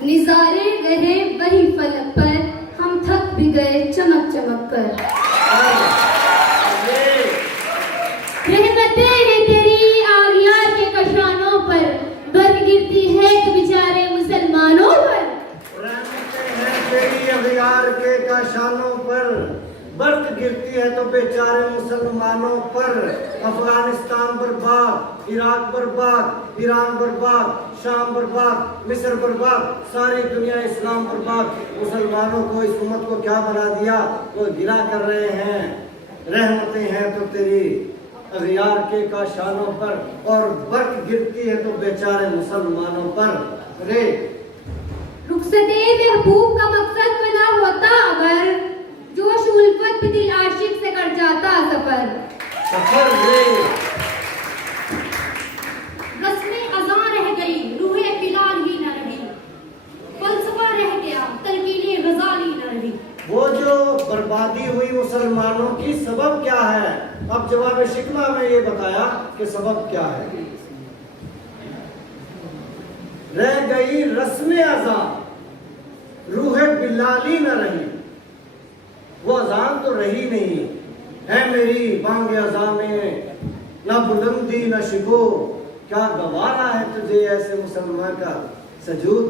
निजारे रहे वही फलक पर, हम थक भी गए चमक चमक कर। रहमतें हैं तेरी आगियार के कशानों पर, बर्फ गिरती है तो बेचारे मुसलमानों पर। रहमतें हैं तेरी आगियार के कशानों पर, बर्फ गिरती है तो बेचारे मुसलमानों पर। अफगानिस्तान बर्बाद, इराक बर्बाद, ईरान बर्बाद, शाम बर्बाद, मिस्र बर्बाद, सारी दुनिया इस्लाम बर्बाद। मुसलमानों को, इस उम्मत को क्या बना दिया? वो गिला कर रहे हैं। रहमतें हैं तो तेरी अगियार के काशानों पर, और बर्फ गिरती है तो बेचारे मुसलमानों पर। रे रुखसते महबूब का मकसद बना होता अगर, जोश उल्फत पे दिल आशिक से कर जाता सफर। सफर रे रस्में अज़ां रह गई, रूहे बिलाल ही न रही, फलसफा रह गया, तलकीने गजाली न रही। वो जो बर्बादी हुई मुसलमानों की, सबब क्या है? अब जवाब शिकवा में ये बताया कि सबब क्या है। रह गई रस्में अज़ां, रूहे बिलाली न रही। वो अजान तो रही नहीं है मेरी बांगे अज़ां में, ना बुलंदी न शिको। क्या गवारा है तुझे ऐसे मुसलमान का सजूद?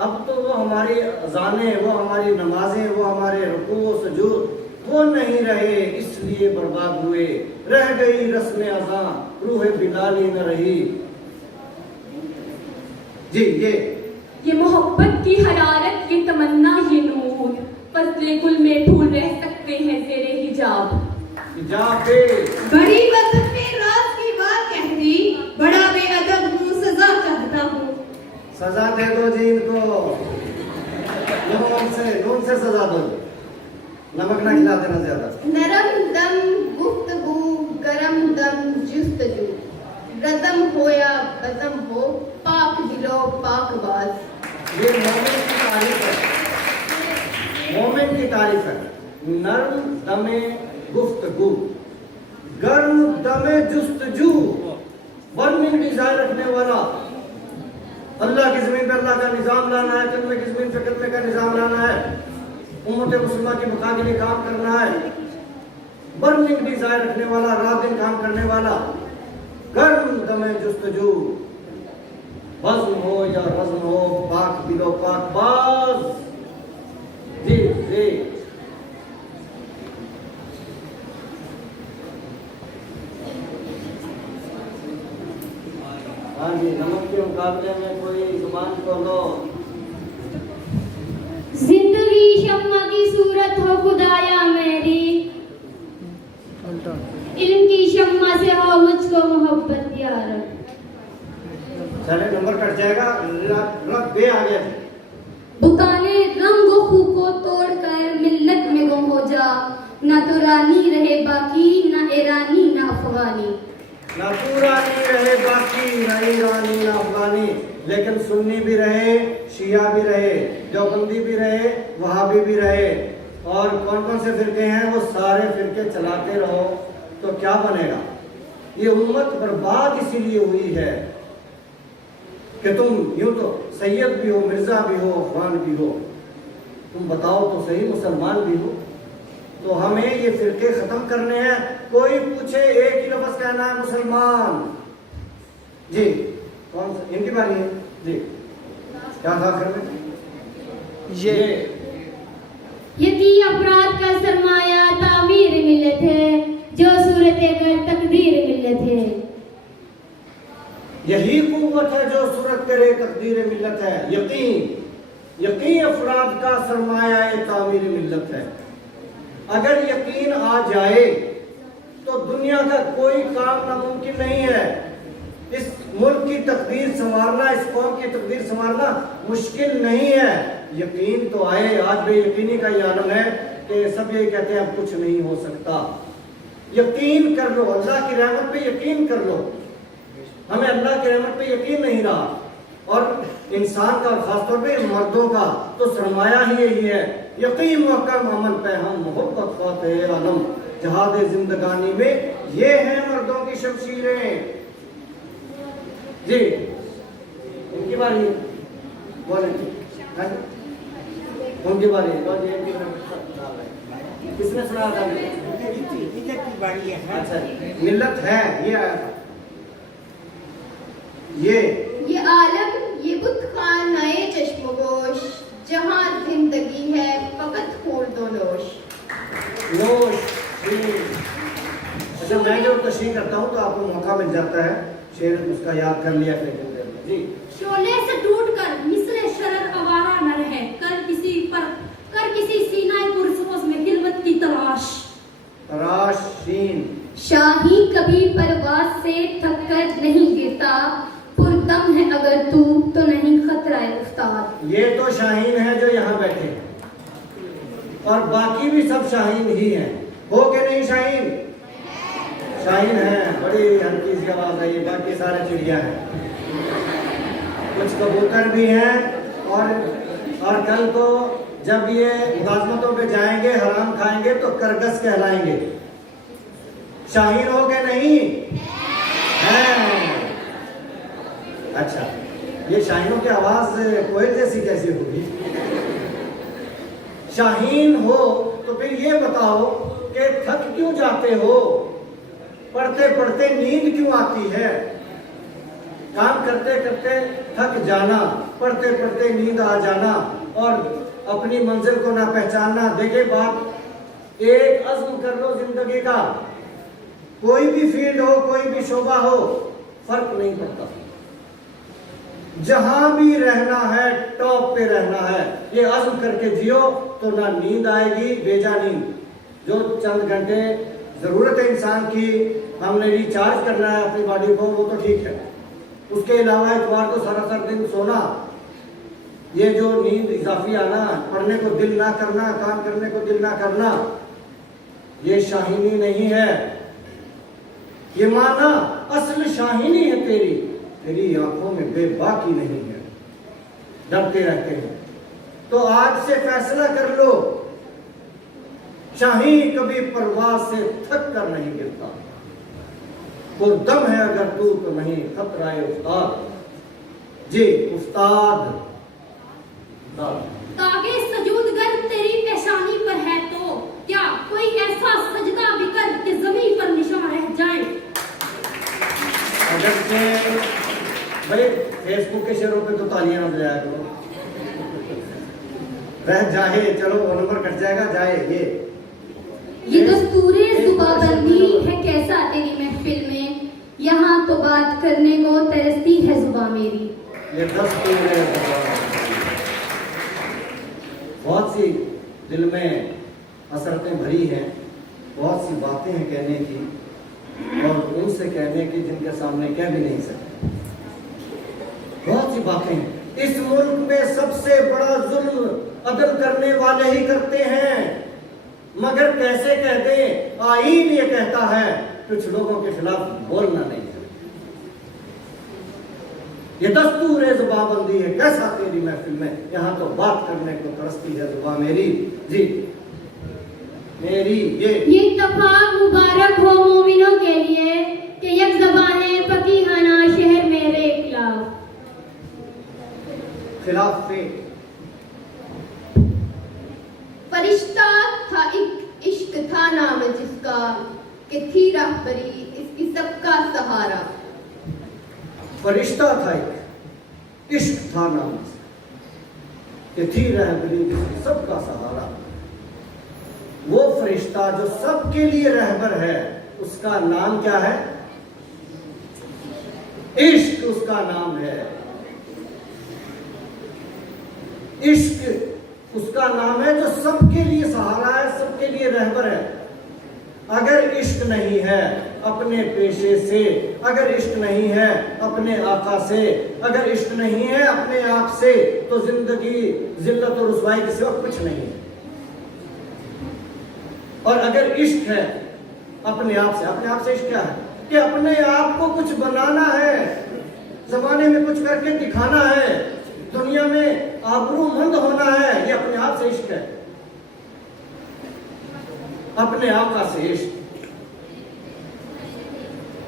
अब तो वो हमारी अजानें, वो हमारी नमाजें, वो हमारे रुकू व सजूद वो नहीं रहे, इसलिए बर्बाद हुए। रह गई रस्में अज़ां, रूहे बिलाली न रही। जी ये मोहब्बत की हरारत, ये तमन्ना, ये नूर, फसले गुल में फूल रह सकते हैं तेरे हिजाब। हिजाब पे बड़ी वक्त में रात की बात कह दी, बड़ा बेअदब हूँ, सजा चाहता हूँ। सजा दे दो जी इनको, नून से सजा दो, नमक ना खिला देना ज्यादा। नरम दम गुफ्तगू, गरम दम जुस्तजू, रदम हो या बदम हो, पाक दिलो पाक बाज। ये मोमिन की तारीफ है, मोमिन की तारीफ है। नरम दमे गुफ्तगू, गर्म दमे जुस्तजू, बर्निंग डिजायर रखने वाला। अल्लाह की जमीन पे अल्लाह का निजाम लाना है, कलमे की जमीन पे कलमे का निजाम लाना है, उम्मत मुस्लिमा की बका के लिए काम करना है। बर्निंग डिजायर रखने वाला, रात दिन काम करने वाला। गर्म दमे जुस्तजू, बज़्म हो या रज़्म हो, पाक दिलो पाक बाज। जी जी हाँ जी, नमक के मुकाबले में कोई जुबान खोलो। जिंदगी शम्मा की सूरत हो खुदाया मेरी, इल्म की शम्मा से हो मुझको मोहब्बत यार। चले नंबर कट जाएगा, रख दे आगे। बुताने रंग खू को तोड़कर मिल्लत में गुम हो जा, ना तो रानी रहे बाकी, ना ईरानी ना अफगानी। ना तू रानी रहे बाकी, ना ईरानी ना अफगानी, लेकिन सुन्नी भी रहे, शिया भी रहे, देवबंदी भी रहे, वहाबी भी रहे, और कौन कौन से फिरके हैं वो सारे फिरके चलाते रहो तो क्या बनेगा? ये उम्मत बर्बाद इसीलिए हुई है कि तुम यूं तो सैयद भी हो, मिर्जा भी हो, अफगान भी हो, तुम बताओ तो सही मुसलमान भी हो। तो हमें ये फिरके खत्म करने हैं। कोई पूछे एक ही लफ्ज़ कहना है मुसलमान। जी कौन सा? इनकी बारी है जी। क्या था आखिर में? ये की अपराध का सरमाया तामीर मिल्लत है, जो सूरत कर तकदीर मिल्लत है। यही कुव्वत है जो सूरत करे तकदीर मिल्लत है। यकीन अफराद का सरमाया तामीर मिल्लत है। अगर यकीन आ जाए तो दुनिया का कोई काम नामुमकिन नहीं है। इस मुल्क की तकदीर संवारना, इस कौम की तकदीर संवारना मुश्किल नहीं है। यकीन तो आए। आज बेयकीनी का ये आलम है कि सब ये कहते हैं अब कुछ नहीं हो सकता। यकीन कर लो, अल्लाह की रहमत पे यकीन कर लो। हमें अल्लाह की रहमत पे यकीन नहीं रहा, और इंसान का, खासतौर पे मर्दों का तो सरमाया ही यही है। यकीन महकम अमल पे हम मोहब्बत फातेह आलम, जहाद जिंदगानी में ये हैं मर्दों की शमशीरें। जी इनकी बारी बोले। हाँ जी? उनके बारे में किसने सुना था? अच्छा, मिल्लत है, ये आया था। ये आलम, ये बुत खान नए चश्मगोश, जहाँ जिंदगी है फकत खूर्दो नोश। नोश। अच्छा, मैं जब तशरीह करता हूँ तो आपको मौका मिल जाता है शेर उसका याद कर लिया फिर जी। शोले से टूटकर मिसरे शरर आवारा न रहे, कर किसी सीनाए पुरसोज में खिलवत की तलाश। तराशीन। शाही कभी परवाज से थक कर नहीं गिरता, पुरदम है अगर तू तो नहीं खतरा है उस्ताद। ये तो शाहीन है जो यहाँ बैठे हैं और बाकी भी सब शाहीन ही हैं। हो के नहीं शाहीन? शाहीन है, बड़ी हल्की सी आवाज है, ये बाकी सारे चिड़िया हैं। कुछ कबूतर भी हैं और कल को जब ये मुलाजमतों पे जाएंगे, हराम खाएंगे तो करगस कहलाएंगे। शाहीन हो के नहीं हैं? अच्छा, ये शाहीनों की आवाज कोयल जैसी कैसी होगी? शाहीन हो तो फिर ये बताओ कि थक क्यों जाते हो? पढ़ते पढ़ते नींद क्यों आती है? काम करते करते थक जाना, पढ़ते पढ़ते नींद आ जाना और अपनी मंजिल को ना पहचानना। देखे बात, एक अज़्म कर लो जिंदगी का, कोई भी फील्ड हो, कोई भी शोबा हो, फर्क नहीं पड़ता। जहां भी रहना है टॉप पे रहना है, ये अज़्म करके जियो तो ना नींद आएगी बेजा नींद। जो चंद घंटे जरूरत है इंसान की, हमने रिचार्ज करना है अपनी बॉडी को, वो तो ठीक है। उसके अलावा इतवार को सारा दिन सोना, ये जो नींद इजाफी आना, पढ़ने को दिल ना करना, काम करने को दिल ना करना, ये शाहीनी नहीं है। ये माना असल शाहीनी है तेरी आंखों में बेबाकी नहीं है, डरते रहते हैं। तो आज से फैसला कर लो, शाही कभी परवाज से थक कर नहीं गिरता, पुरदम है अगर तू तो नहीं खतरा है उस्ताद। जी उस्ताद। तागे सजूदगर तेरी पेशानी पर है तो क्या कोई ऐसा सजदा भी कर कि जमीन पर निशान रह जाए। अगर से भाई फेसबुक के शेरों पे तो तालियां ना बजाया करो, रह जाए, चलो वो नंबर कट जाएगा, जाए। ये दस्तूरे जुबाबंदी है कैसा तेरी महफिल में, यहाँ तो बात करने को तरसती है जुबा मेरी। ये दस्तूरे बहुत सी दिल में हसरतें भरी हैं, बहुत सी बातें हैं कहने की और उनसे कहने की जिनके सामने कह भी नहीं सकते। बहुत सी बातें हैं। इस मुल्क में सबसे बड़ा जुल्म अदल करने वाले ही करते हैं, मगर कैसे कह दें, आईन ये कहता है कुछ लोगों के खिलाफ बोलना नहीं है। ये दस्तूर है जुबाबंदी है कैसा तेरी महफिल में, यहाँ तो बात करने को तरसती है जुबा मेरी। जी मेरी ये इत्तफाक मुबारक हो मोमिनों के लिए कि एक ज़बान फकीहाना शहर मेरे खिलाफ पे फरिश्ता था एक इश्क था नाम जिसका, कि थी राहबरी इसकी सबका सहारा। फरिश्ता था एक, इश्क था नाम कि थी रहबरी सबका सहारा। वो फरिश्ता जो सबके लिए रहबर है, उसका नाम क्या है? इश्क उसका नाम है। इश्क उसका नाम है जो सबके लिए सहारा है, सबके लिए रहबर है। अगर इश्क नहीं है अपने पेशे से, अगर इश्क नहीं है अपने आका से, अगर इश्क नहीं है अपने आप से, तो जिंदगी जिल्लत और रुसवाई के सिवा कुछ नहीं है। और अगर इश्क है अपने आप से इश्क क्या है? कि अपने आप को कुछ बनाना है, जमाने में कुछ करके दिखाना है, दुनिया में आबरूमंद होना है, ये अपने आप से इश्क है। अपने आका से इश्क,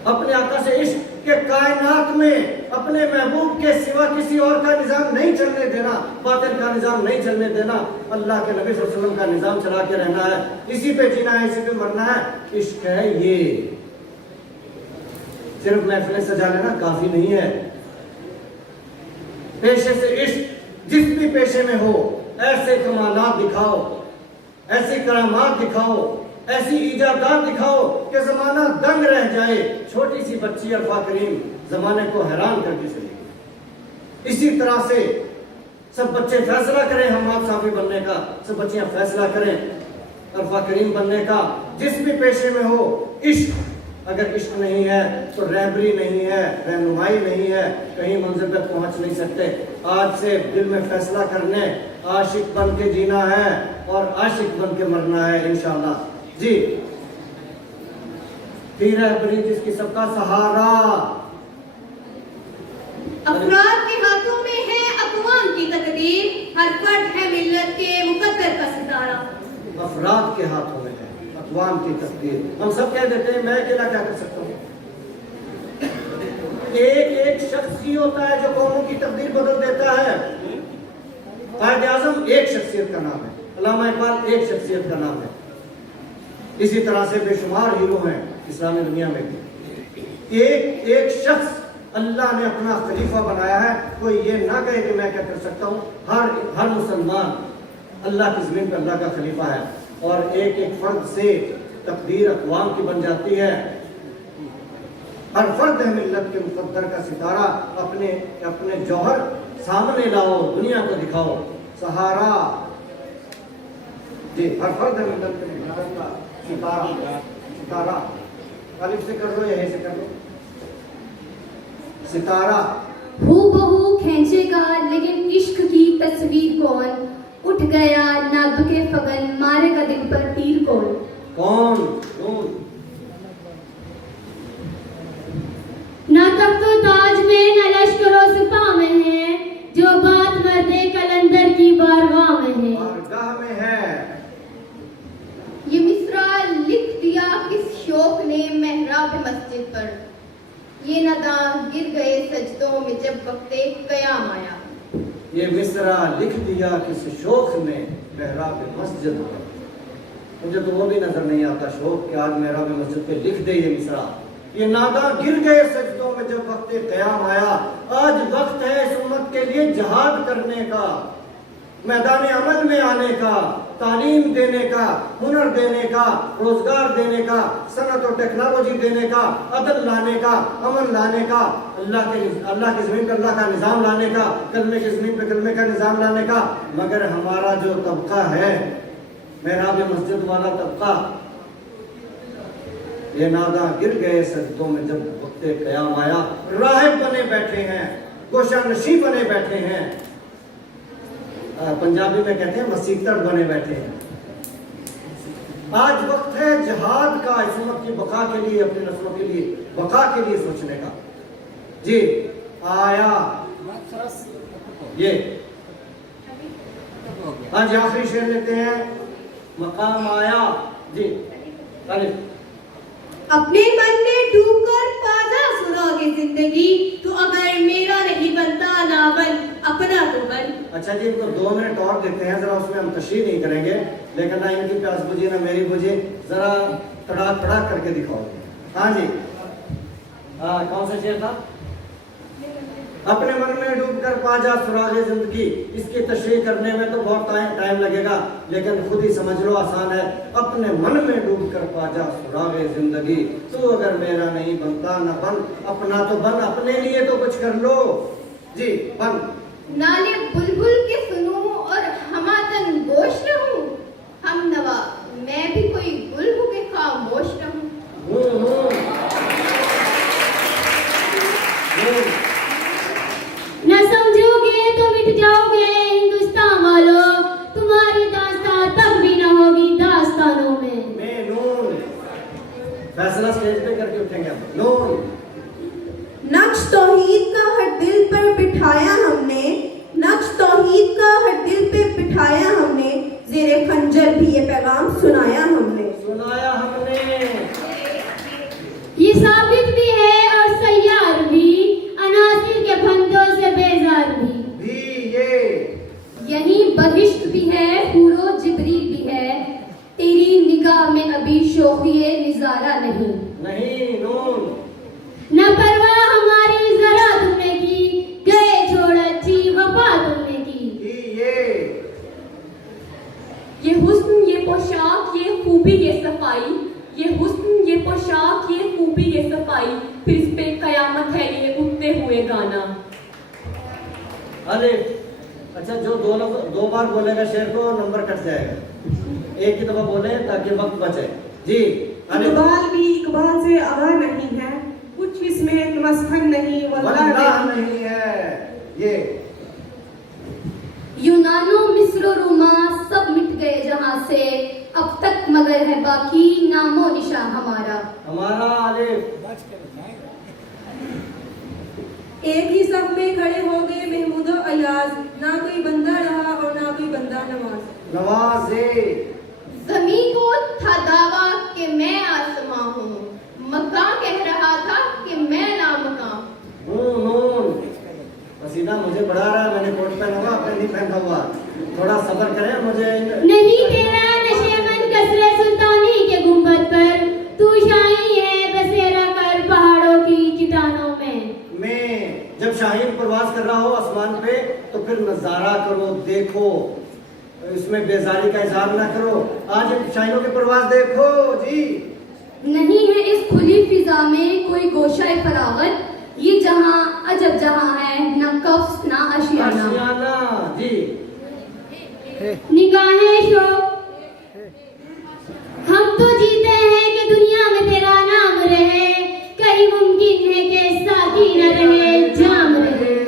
अपने आका से इश्क कि कायनात में अपने महबूब के सिवा किसी और का निजाम नहीं चलने देना, बातिल का निजाम नहीं चलने देना, अल्लाह के नबी सल्लल्लाहु अलैहि वसल्लम का निजाम चला के रहना है, इसी पे जीना है, इसी पे मरना है। इश्क है ये, सिर्फ महफिलें सजा लेना काफी नहीं है। पेशे से इश्क, जिस भी पेशे में हो ऐसे कमालात दिखाओ, ऐसी करामात दिखाओ, ऐसी इजादात दिखाओ कि जमाना दंग रह जाए। छोटी सी बच्ची अरफा करीम जमाने को हैरान करके चली। इसी तरह से सब बच्चे फैसला करें हम्माद साफी बनने का, सब बच्चियां फैसला करें अरफा करीम बनने का। जिस भी पेशे में हो इश्क, अगर इश्क नहीं है तो रहबरी नहीं है, रहनुमाई नहीं है, कहीं मंजिल पे पहुंच नहीं सकते। आज से दिल में फैसला करने, आशिक बन के जीना है और आशिक बन के मरना है इंशाअल्लाह जी। फिर रहबरी जिसकी सबका सहारा। अफराद के हाथों में है अक़वाम की तकदीर, हर फर्द है मिल्लत के मुक़द्दर का सितारा। अफराद के हाथों में है अक़वाम की तकदीर। हम सब कह देते हैं मैं अकेला क्या कर सकता हूँ। एक एक शख्स ही होता है जो कौमों की तकदीर बदल देता है। कायद आज़म एक शख्सियत का नाम है, अल्लामा इकबाल एक शख्सियत का नाम है। इसी तरह से बेशुमार हीरो हैं इस्लामी दुनिया में भी। एक एक शख्स अल्लाह ने अपना खलीफा बनाया है। कोई ये ना कहे कि मैं क्या कर सकता हूँ। हर मुसलमान अल्लाह की ज़मीन पर अल्लाह का खलीफा है और एक एक फर्द से तकदीर अक़वाम की बन जाती है। हर फर्द है मिल्लत के मुक़द्दर का सितारा। अपने अपने जौहर सामने लाओ, दुनिया को दिखाओ, सहारा जी। हर फर्द है मिल्लत के मुक़द्दर का सितारा। सितारा अलिफ से कर लो या हे से कर लो। सितारा हूबहू खींचेगा लेकिन इश्क की तस्वीर कौन, उठ गया नाजुके फगन मारेगा दिल पर तीर कौन। कौन ना तख्त ताज में न लश्करो सिपा में है, जो बात मर्दे कलंदर की बारगाह में है। बारगाह में है। ये मिसरा लिख दिया किस शौक ने मेहराब मस्जिद पर, ये नदा गिर गए सजदों में जब वक्ते कयाम आया। ये मिसरा लिख दिया किस शौक ने मेहराब मस्जिद पर। मुझे तो वो भी नजर नहीं आता शौक कि आज मेहराब मस्जिद पे लिख दे ये मिसरा। ये नादा गिर गए सजदों में जब वक्ते कयाम आया। आज वक्त है इस उम्मत के लिए जहाद करने का, मैदान अमल में आने का, तालीम देने का, हुनर देने का, रोजगार देने का, सनत और टेक्नोलॉजी देने का, अदल लाने का, अमन लाने का, अल्लाह की ज़मीन पर अल्लाह का निज़ाम लाने का, कलमे की ज़मीन पर कलमे का निज़ाम लाने का। मगर हमारा जो तबका है मेहराब मस्जिद वाला तबका, ये नादा गिर गए सजदों में जब वक्त क़याम आया। राहिब बने बैठे हैं, गोशा नशी बने बैठे हैं, पंजाबी में कहते हैं मसीतड़ बने बैठे हैं। आज वक्त है जिहाद का, इस उम्मत की बका के लिए, अपनी नस्लों के लिए बका के लिए सोचने का जी। आया ये हाँ जी, आखिरी शेर लेते हैं। मकाम आया जी। अपने मन में डूबकर पाजा सुरागे जिंदगी, तो अगर मेरा नहीं बनता ना बन अपना तो बन। अच्छा जी, इनको 2 मिनट और देते हैं, जरा उसमें हम तशरीह नहीं करेंगे, लेकिन ना इनकी प्यास बुझी ना मेरी बुझी, जरा तड़ाक तड़ाक करके दिखाओ। हाँ जी, कौन सा शेर था? अपने मन में डूबकर पाजा सुरागे जिंदगी। इसकी तशरीह करने में तो बहुत टाइम लगेगा, लेकिन खुद ही समझ लो आसान है। अपने मन में डूबकर पाजा सुरागे जिंदगी, तू अगर मेरा नहीं बनता ना बन अपना तो बन, अपने लिए तो कुछ कर लो जी। बन नाले बुलबुल के सुनूं और हमातन गोश रहूं, हम नवा मैं भी कोई गुल हूं के खामोश रहूं। न समझोगे तो मिट जाओगे हिंदुस्तान वालों, तुम्हारी दास्तान तब भी न होगी दास्तानों में। नून फैसला स्टेज पे करके उठेंगे अब। नून नक्श तौहीद का हर दिल पर बिठाया हमने, नक्श तौहीद का हर दिल पे बिठाया हमने, ज़ेरे खंजर भी ये पैगाम सुनाया हमने। सुनाया हमने। ये साबित भी है और सैयार बहिश्त भी है, हूरो जिब्रील भी है, तेरी निगाह में अभी शोखिए निजारा नहीं। नहीं नून। न परवाह हमारी जरा तुमने की, गए छोड़ अच्छी वफा तुमने की। ये हुस्न ये पोशाक ये खूबी ये सफाई, ये हुस्न ये पोशाक ये खूबी ये सफाई, फिर इस पे कयामत है ये उठते हुए गाना। अरे अच्छा, जो दो बार बोलेगा शेर को नंबर कट जाएगा। एक ही दफा बोले ताकि वक्त बचे। जी इकबाल भी इकबाल से आगा नहीं है, कुछ इसमें तमस्खन नहीं वल्लाह नहीं है। ये यूनानो मिस्र रोमा सब मिट गए जहां से, अब तक मगर है बाकी नामो निशा हमारा। अलिफ। एक ही सब में खड़े हो गए महमूद और अयाज, ना कोई बंदा रहा और ना कोई बंदा नवाजे। ज़मीं को था दावा कि मैं आसमां हूँ, मक्का कह रहा था कि मैं नामकां। नून। पसीना मुझे बढ़ा रहा है, मैंने कोट पहना हुआ, आपने नहीं पहना हुआ। थोड़ा सब्र करें, मुझे नहीं तेरा नशेमन कसरे सुल्तानी के गुंबद पर, तू शाही है बसेरा कर पहाड़ों की चट्टानों में। जब शाहीन प्रवास कर रहा हो आसमान पे तो फिर नजारा करो, देखो, इसमें बेजारी का इजहार ना करो। आज शाहीनों के प्रवास देखो जी। नहीं है इस खुली फिजा में कोई गोशाए फरागत, ये जहां अजब जहां है, न कफ्स ना आशियाना। जी। निगाहें शौक हम तो जीते हैं कि दुनिया में तेरा नाम रहे, कहीं मुमकिन है कि साथी न रहे जाम रहे।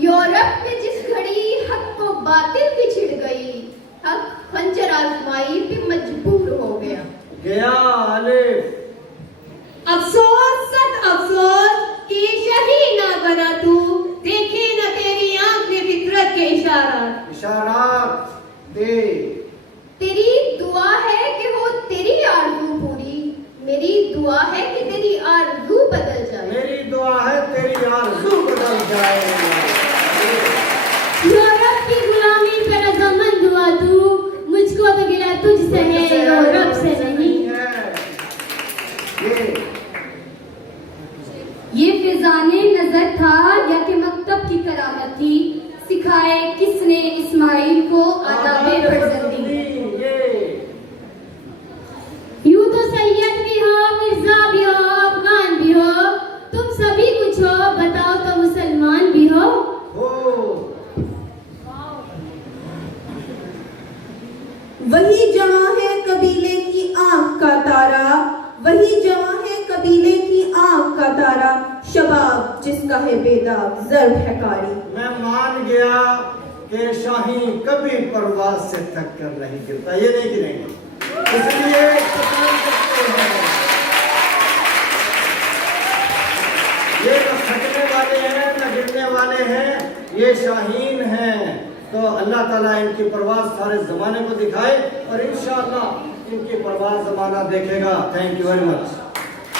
यूरोप में जिस घड़ी हक को बातिल की छिड़ गई, हक खंजर आजमाई पे मजबूर हो गया। अलिफ। अफसोस सद अफसोस कि शही ना बना तू, देखे न तेरी आंख में फितरत के इशारात दे। तेरी दुआ है कि हो तेरी आरज़ू पूरी, मेरी दुआ है कि तेरी आरज़ू बदल जाए। मेरी दुआ है तेरी आरज़ू बदल जाए। यूरोप की गुलामी पर रज़ामंद हुआ तू, मुझको तो गिला तुझसे है यूरोप से नहीं। ये फिजाने नजर था या कि मकतब की करामत थी, सिखाए किसने इस्माइल को आदाबे फर्जंदी। यूं तो सैयद भी हो, मिर्जा भी हो, अफगान भी हो, तुम सभी कुछ हो, बताओ तो मुसलमान भी हो। वही जवां है कबीले की आंख का तारा, वही जवां है कबीले की आंख का तारा, शबाब जिसका है बेदाग ज़र्ब है कारी। मैं मान गया कि शाहीन कभी परवाज से थक कर नहीं गिरता, ये नहीं गिरेंगे, इसलिए ये न थकने वाले हैं न गिरने वाले हैं, ये शाहीन हैं। तो अल्लाह ताला इनकी परवाज सारे जमाने को दिखाए और इंशाअल्लाह इनकी परवाज जमाना देखेगा। Thank you very much.